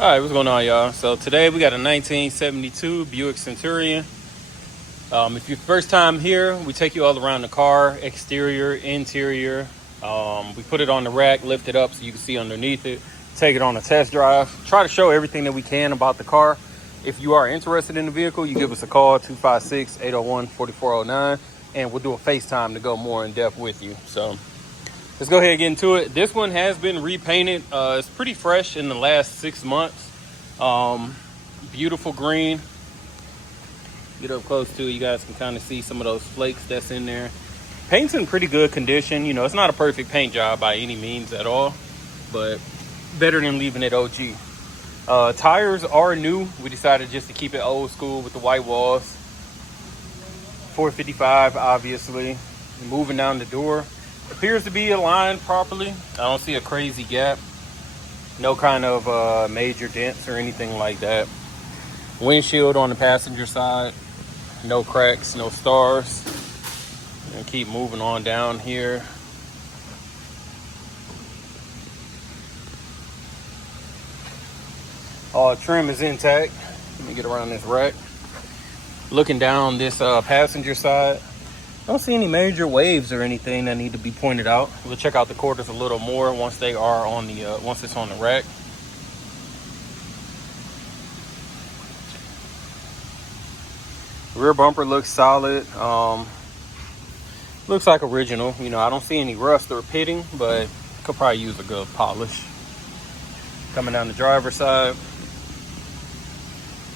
All right, what's going on, y'all? So today we got a 1972 Buick Centurion. If you're first time here, we take you all around the car, exterior, interior. We put it on the rack, lift it up so you can see underneath it, take it on a test drive, try to show everything that we can about the car. If you are interested in the vehicle, you give us a call, 256-801-4409, and we'll do a FaceTime to go more in depth with you. So let's go ahead and get into it. This one has been repainted. It's pretty fresh in the last 6 months. Beautiful green. Get up close to it, you guys can kind of see some of those flakes that's in there. Paint's in pretty good condition. You know, it's not a perfect paint job by any means at all, but better than leaving it OG. Tires are new. We decided just to keep it old school with the white walls. 455, obviously. Moving down the door. Appears to be aligned properly. I don't see a crazy gap. No kind of major dents or anything like that. Windshield on the passenger side. No cracks, no stars. And keep moving on down here. All trim is intact. Let me get around this rack. Looking down this passenger side. Don't see any major waves or anything that need to be pointed out. We'll check out the quarters a little more once they are on the once it's on the rack. Rear bumper looks solid. Looks like original. You know, I don't see any rust or pitting, but could probably use a good polish. Coming down the driver's side.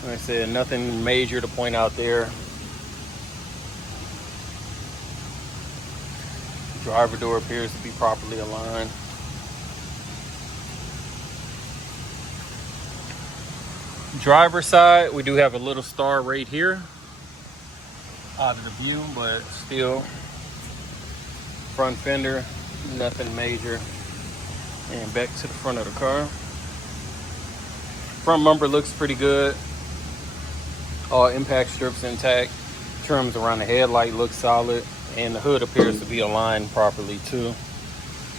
Like I said, nothing major to point out there. Driver door appears to be properly aligned. Driver's side, we do have a little star right here. Out of the view, but still. Front fender, nothing major. And back to the front of the car. Front bumper looks pretty good. All impact strips intact. Trims around the headlight look solid. And the hood appears to be aligned properly too.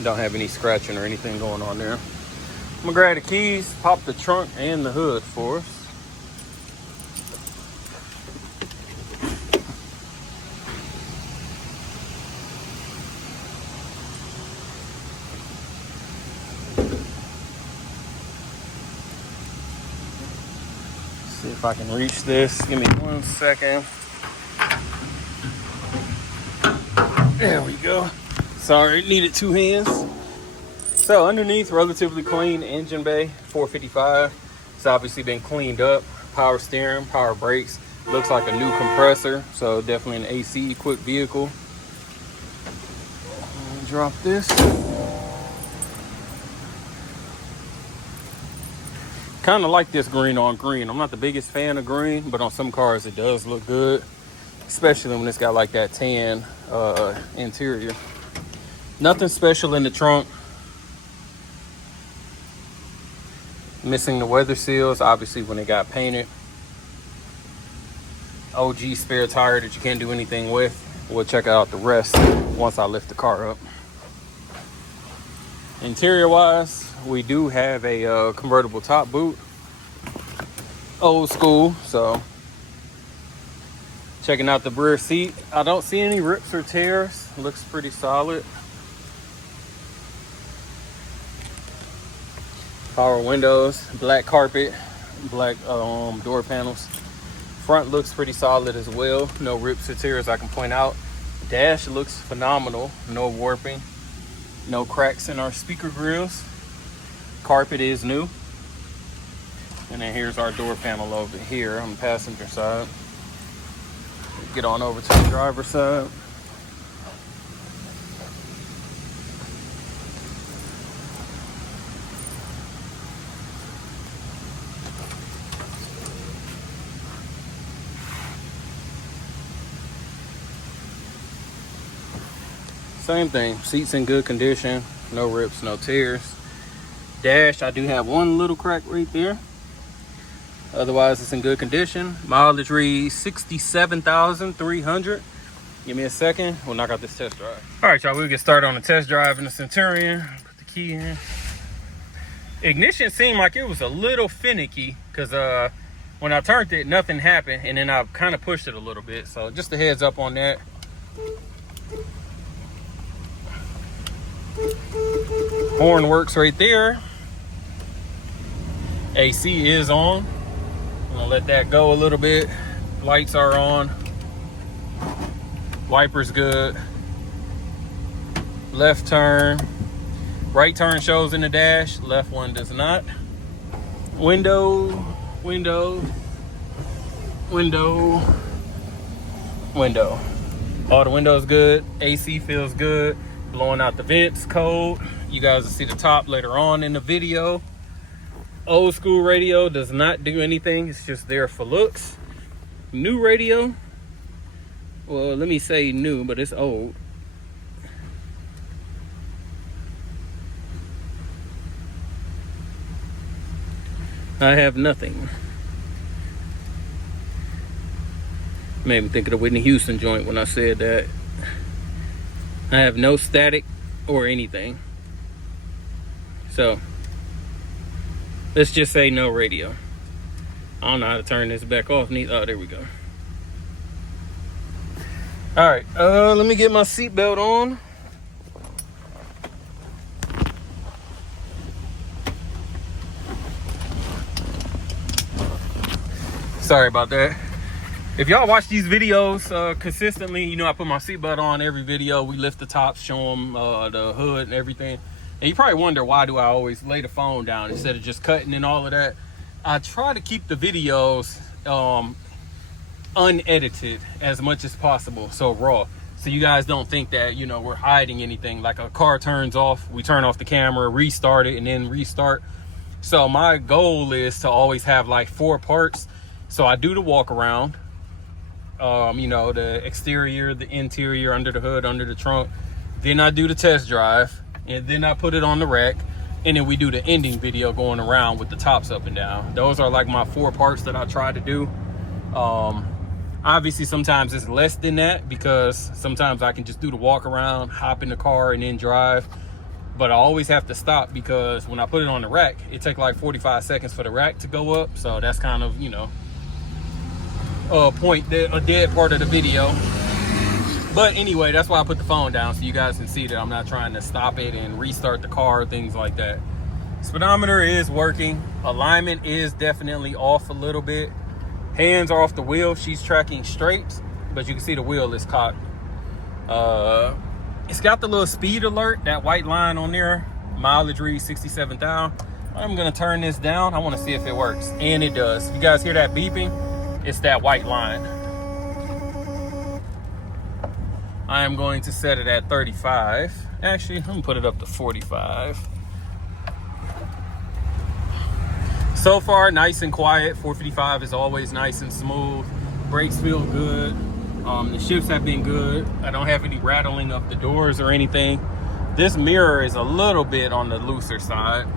Don't have any scratching or anything going on there. I'm gonna grab the keys, pop the trunk and the hood for us. See if I can reach this. Give me 1 second. There we go. Sorry, needed 2 hands. So underneath, relatively clean engine bay, 455. It's obviously been cleaned up. Power steering, power brakes. Looks like a new compressor, so definitely an AC equipped vehicle. Drop this. Kind of like this green on green. I'm not the biggest fan of green, but on some cars it does look good, especially when it's got like that tan interior. Nothing special in the trunk. Missing the weather seals, obviously when it got painted. OG spare tire that you can't do anything with. We'll check out the rest once I lift the car up. Interior wise, we do have a convertible top boot. Old school, so checking out the rear seat. I don't see any rips or tears. Looks pretty solid. Power windows, black carpet, black door panels. Front looks pretty solid as well. No rips or tears I can point out. Dash looks phenomenal. No warping. No cracks in our speaker grills. Carpet is new. And then here's our door panel over here on the passenger side. Get on over to the driver's side. Same thing, seats in good condition, no rips, no tears. Dash, I do have one little crack right there. Otherwise, it's in good condition. Mileage reads 67,300. Give me a second, we'll knock out this test drive. All right, y'all, we'll get started on the test drive in the Centurion. Put the key in. Ignition seemed like it was a little finicky because when I turned it, nothing happened, and then I kind of pushed it a little bit. So just a heads up on that. Horn works right there. AC is on. I'm gonna let that go a little bit. Lights are on. Wipers good. Left turn. Right turn shows in the dash. Left one does not. Window, window, window, window. All the windows good. AC feels good. Blowing out the vents cold. You guys will see the top later on in the video. Old school radio does not do anything. It's just there for looks. New radio, well, let me say new, but it's old. I have nothing. Made me think of the Whitney Houston joint when I said that. I have no static or anything. So let's just say no radio. I don't know how to turn this back off. Oh, there we go. All right, let me get my seatbelt on. Sorry about that. If y'all watch these videos consistently, you know I put my seatbelt on every video. We lift the top, show them the hood and everything. And you probably wonder, why do I always lay the phone down instead of just cutting and all of that? I try to keep the videos unedited as much as possible, so raw. So you guys don't think that, you know, we're hiding anything. Like a car turns off, we turn off the camera, restart it, and then restart. So my goal is to always have like 4 parts. So I do the walk around, you know, the exterior, the interior, under the hood, under the trunk. Then I do the test drive, and then I put it on the rack, and then we do the ending video going around with the tops up and down. Those are like my 4 parts that I try to do. Obviously sometimes it's less than that, because sometimes I can just do the walk around, hop in the car, and then drive. But I always have to stop, because when I put it on the rack, it takes like 45 seconds for the rack to go up. So that's kind of, you know, a dead part of the video. But anyway, that's why I put the phone down, so you guys can see that I'm not trying to stop it and restart the car, things like that. Speedometer is working. Alignment is definitely off a little bit. Hands are off the wheel. She's tracking straight, but you can see the wheel is caught. It's got the little speed alert, that white line on there. Mileage reads 67,000. I'm gonna turn this down. I wanna see if it works, and it does. If you guys hear that beeping, it's that white line. I am going to set it at 35. Actually, I'm gonna put it up to 45. So far, nice and quiet. 455 is always nice and smooth. Brakes feel good. The shifts have been good. I don't have any rattling of the doors or anything. This mirror is a little bit on the looser side.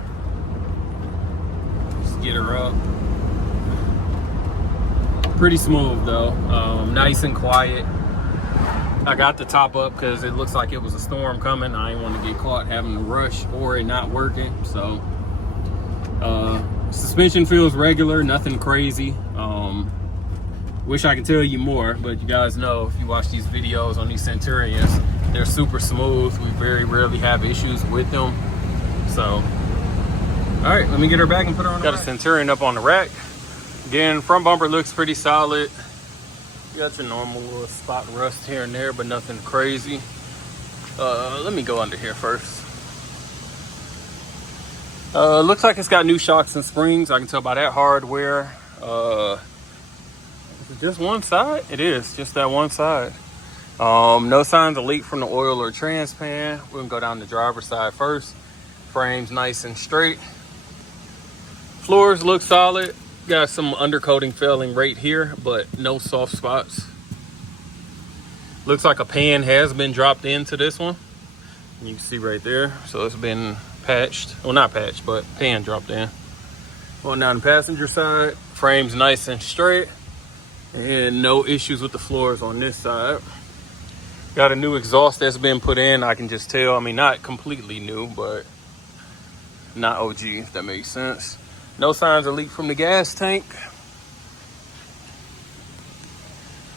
Just get her up. Pretty smooth though. Nice and quiet. I got the top up because it looks like it was a storm coming. I didn't want to get caught having to rush or it not working. So suspension feels regular, nothing crazy. Wish I could tell you more, but you guys know, if you watch these videos on these Centurions, they're super smooth. We very rarely have issues with them. So all right, let me get her back and put her on the rack. Got a Centurion up on the rack. Again, front bumper looks pretty solid. You got your normal little spot rust here and there, but nothing crazy. Let me go under here first. Looks like it's got new shocks and springs. I can tell by that hardware. Is it just one side? It is, just that one side. No signs of leak from the oil or trans pan. We're gonna go down the driver's side first. Frame's nice and straight. Floors look solid. Got some undercoating failing right here, but no soft spots. Looks like a pan has been dropped into this one. You can see right there. So it's been patched. Well, not patched, but pan dropped in. Going down the passenger side. Frame's nice and straight. And no issues with the floors on this side. Got a new exhaust that's been put in. I can just tell. I mean, not completely new, but not OG, if that makes sense. No signs of leak from the gas tank.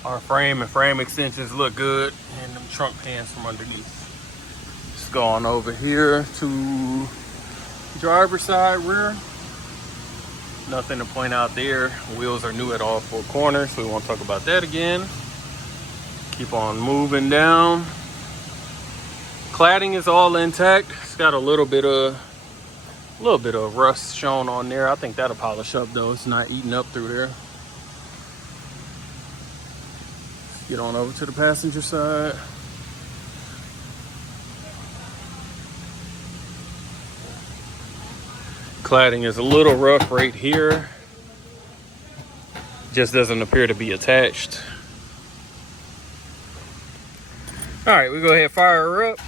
Our frame and frame extensions look good, and them trunk pans from underneath. Let's go on over here to driver's side rear. Nothing to point out there. Wheels are new at all four corners, so we won't talk about that again. Keep on moving down. Cladding is all intact. It's got a little bit of rust shown on there. I think that'll polish up though. It's not eating up through there. Get on over to the passenger side. Cladding is a little rough right here. Just doesn't appear to be attached. All right, we go ahead and fire her up.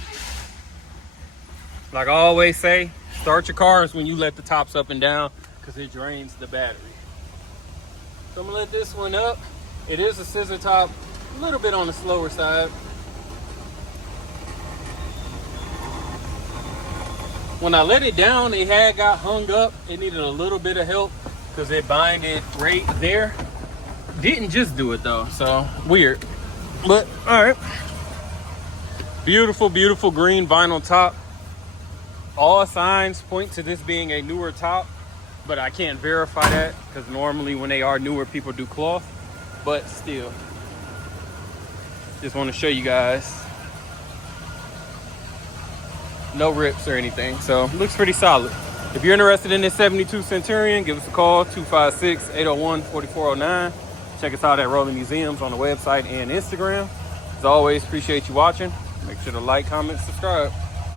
Like I always say, start your cars when you let the tops up and down because it drains the battery. So I'm gonna let this one up. It is a scissor top, a little bit on the slower side. When I let it down, it had got hung up. It needed a little bit of help because it binded right there. Didn't just do it though, so weird. But all right. Beautiful, beautiful green vinyl top. All signs point to this being a newer top, but I can't verify that because normally when they are newer, people do cloth. But still, just want to show you guys. No rips or anything, so looks pretty solid. If you're interested in this 72 Centurion, give us a call, 256-801-4409. Check us out at Rolling Museums on the website and Instagram. As always, appreciate you watching. Make sure to like, comment, subscribe.